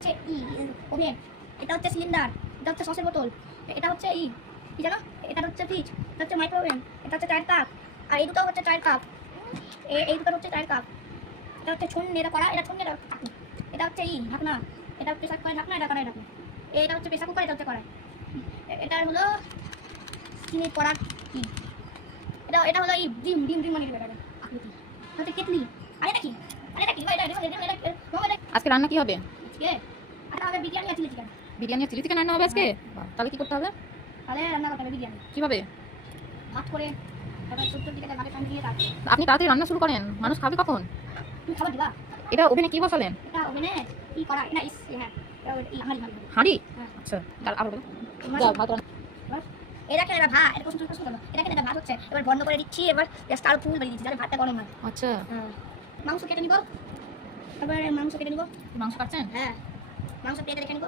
হচ্ছে ওভেন, এটা হচ্ছে সিলিন্ডার, এটা হচ্ছে সসের বোতল, এটা হচ্ছে কি জানো, এটা হচ্ছে ফ্রিজ, এটা হচ্ছে মাইক্রোওভেন, এটা হচ্ছে চায়ের কাপ, আর এই দুটো হচ্ছে চায়ের কাপ, এই দুটো হচ্ছে চায়ের কাপ, এটা হচ্ছে ছুন এটা করা, এটা ছুন এটা হচ্ছে ঢাকনা, এটা প্রেসার কুকারের ঢাকনা, এটা কড়াই ঢাকনা, এটা হচ্ছে প্রেসার কুকার, এটা হচ্ছে কড়াই, এটা হলো চিনির কড়া, এটা এটা হলো ডিম ডিম ডিম মানে এটা আকৃতি, হচ্ছে কেটলি, আর এটা কি, আজকে রান্না কি হবে? বিরিয়ানি আর চিলি চিকেন। বিরিয়ানি আর চিলি চিকেন রান্না হবে আজকে? তাহলে কি করতে হবে? তাহলে রান্না করতে হবে বিরিয়ানি কিভাবে? ভাত করে তারপর ছোট্ট দিকে ভাগে টান দিয়ে রাখবে। আপনি তাড়াতাড়ি রান্না শুরু করেন, মানুষ খাবে কখন? তুমি খাবার দিবা? এটা ওভেনে কি বসালেন? এটা ওভেনে কি করা, এটা হ্যাঁ হাঁড়ি। হ্যাঁ আচ্ছা, তাহলে আবার বলো। দাও ভাত রান্না। এটা কেন এটা ভাত, এটা প্রশ্ন করো, এটা কেন এটা ভাত হচ্ছে, এবার বন্ধ করে দিচ্ছি, এবার জাস্ট আরো ফুল বাড়িয়ে দিচ্ছি যাতে ভাতটা গরম হয়। আচ্ছা, মাংস কেটে নিব, তারপরে মাংস কেটে নিব। মাংস কাটছেন? হ্যাঁ, মাংস প্লেটে রেখে নিব,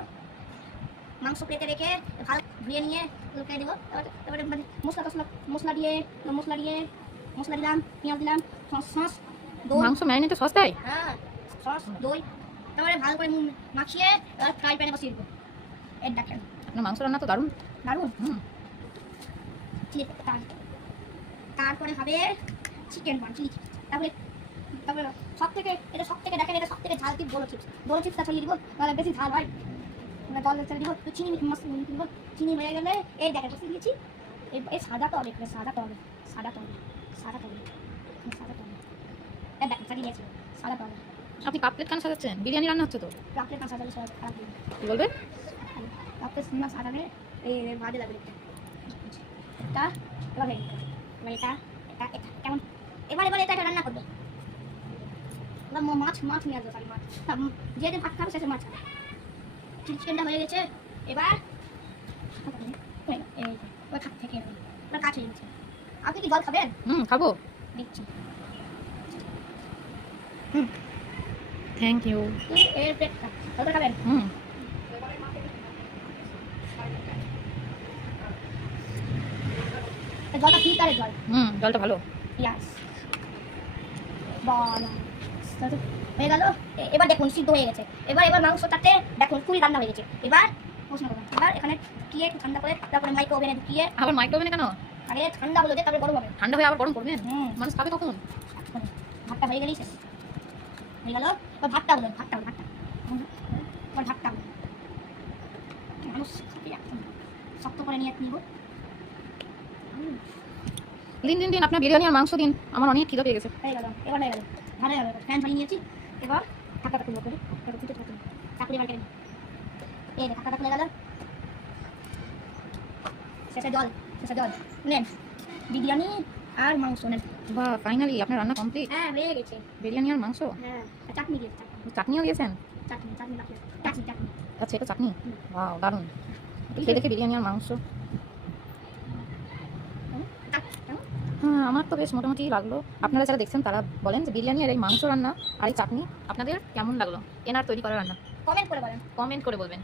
মাংস প্লেটে রেখে ভালো ধুয়ে নিয়ে লুকিয়ে দেবো। তারপরে মশলা দিয়ে মশলা দিলাম, পেঁয়াজ দিলাম, সস দই। মাংস ম্যারিনেটে সস দেয়? হ্যাঁ, সস দই, তারপরে ভালো করে মাখিয়ে এবার ফ্রাই প্যানে বসিয়ে দেবো। এর দেখেন আপনার মাংস রান্না তো দারুণ। দারুণ। তারপরে হবে চিকেন বান, চিলি চিকেন। তারপরে সব থেকে দেখেন, এটা সব থেকে ঝাল টিপ দোলো চিপসটা ছড়িয়ে দিব, তাহলে বেশি ঝাল হয়। জল ছেড়ে দিব, চিনি দিব, চিনি হয়ে গেলে এই দেখেন বসিয়ে দিয়েছি। এই সাদাটা হবে, সাদাটা হবে এই দেখেন সাজিয়ে দিয়েছি, সাদাটা হবে। আপনি কাপ প্লেট কেন সাজাচ্ছেন? বিরিয়ানি রান্না হচ্ছে তো। কাপড়ের কাঁচা সাজালে সব খারাপ হবে। কি বলবে? কাপড়ের সিনেমা সাজালে এই ভাজে লাগবে এটা। এবার হয়ে গেছে, এবার এটা কেমন, এবার এটা রান্না করবো। এবার মাছ নিয়ে আসবো, সরি মাছ, যেদিন ভাত খাবে সেসব মাছ খাবে। চিকেনটা হয়ে গেছে, এবার থেকে এবার কাছে গেছে। আপনি কি জল খাবেন? খাবো। দিচ্ছি। Thank you. এই প্লেটটা জলটা খাবেন? জলটা ফিল্টারের জল। জলটা ভালো। ইয়াস, বল হয়ে গেল। এবার দেখুন সিদ্ধ হয়ে গেছে। এবার মাংসটাতে দেখুন ফুল রান্না হয়ে গেছে। এবার প্রশ্ন করবেন, এবার এখানে ঢুকিয়ে ঠান্ডা করে তারপরে মাইক্রো ওভেনে ঢুকিয়ে। আবার মাইক্রো ওভেনে কেন? আরে ঠান্ডা হলো যে তারপরে গরম হবে। ঠান্ডা হয়ে আবার গরম করবেন? মানুষ খাবে কখন? ভাতটা হয়ে গেলেই শেষ হয়ে গেল। এবার ভাতটা হলো মানুষ শক্ত করে নিয়ে নিব। দিন আপনার বিরিয়ানি আর মাংস দিন, আমার অনেক খিদে পেয়ে গেছে। হয়ে গেল, এবার হয়ে গেল, ভালো হবে। ফ্যান চালিয়ে নিয়েছি, এবার ঢাকাটা খুলবো করে চাকরি বার কেন এই ঢাকাটা খুলে গেল। শেষে জল নেন, বিরিয়ানি আর মাংস নেন। বাহ, ফাইনালি আপনার রান্না কমপ্লিট। হ্যাঁ হয়ে গেছে, বিরিয়ানি আর মাংস। হ্যাঁ চাটনি দিয়েছি, চাটনিও দিয়েছেন? চাটনি আচ্ছা, এটা চাটনি। বাহ, দারুণ। খেয়ে দেখে বিরিয়ানি আর মাংস। হ্যাঁ, আমার তো বেশ মোটামুটি লাগলো। আপনারা যারা দেখছেন তারা বলেন যে বিরিয়ানি আর এই মাংস রান্না আর এই চাটনি আপনাদের কেমন লাগলো, এনার তৈরি করা রান্না? কমেন্ট করে বলবেন।